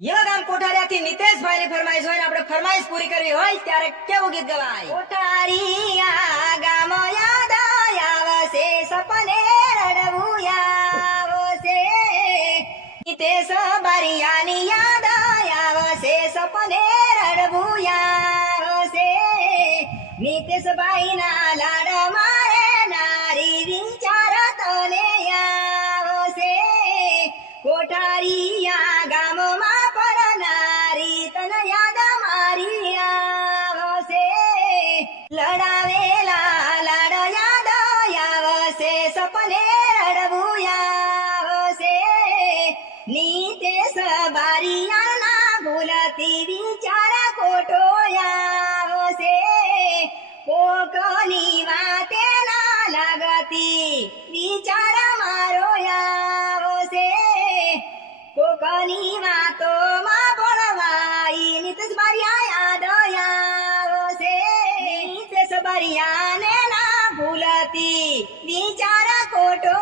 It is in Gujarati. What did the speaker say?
એવા ગામ કોઠારિયાથી નિતેશભાઈની ફરમાઈશ હોય ને આપણે ફરમાઈશ પૂરી કરવી હોય ત્યારે કેવું ગીત ગવાય? કોઠારિયા ગામ યાદ આવશે, સપને રડવું આવશે, નિતેશ બારિયાની યાદ આવશે, સપને રડવું આવશે, નિતેશભાઈના લાડ મારે નારી વિચાર તને આવશે, કોઠારિયા ગામમાં પરનારી તન યાદ મારી આવશે, લડાવેલા લાડ યાદ આવશે, સપને રડવું આવશે, નિતેશ બારિયાના ભૂલતી વિચાર ખોટો આવશે, કોકની વાતે ના લાગતી વિચાર મારો આવશે, કોકની વાતોમાં ભળવાઈ નિતેશ બારિયા યાદ આવશે, નિતેશ બારિયાને ના ભૂલતી વિચાર ખોટો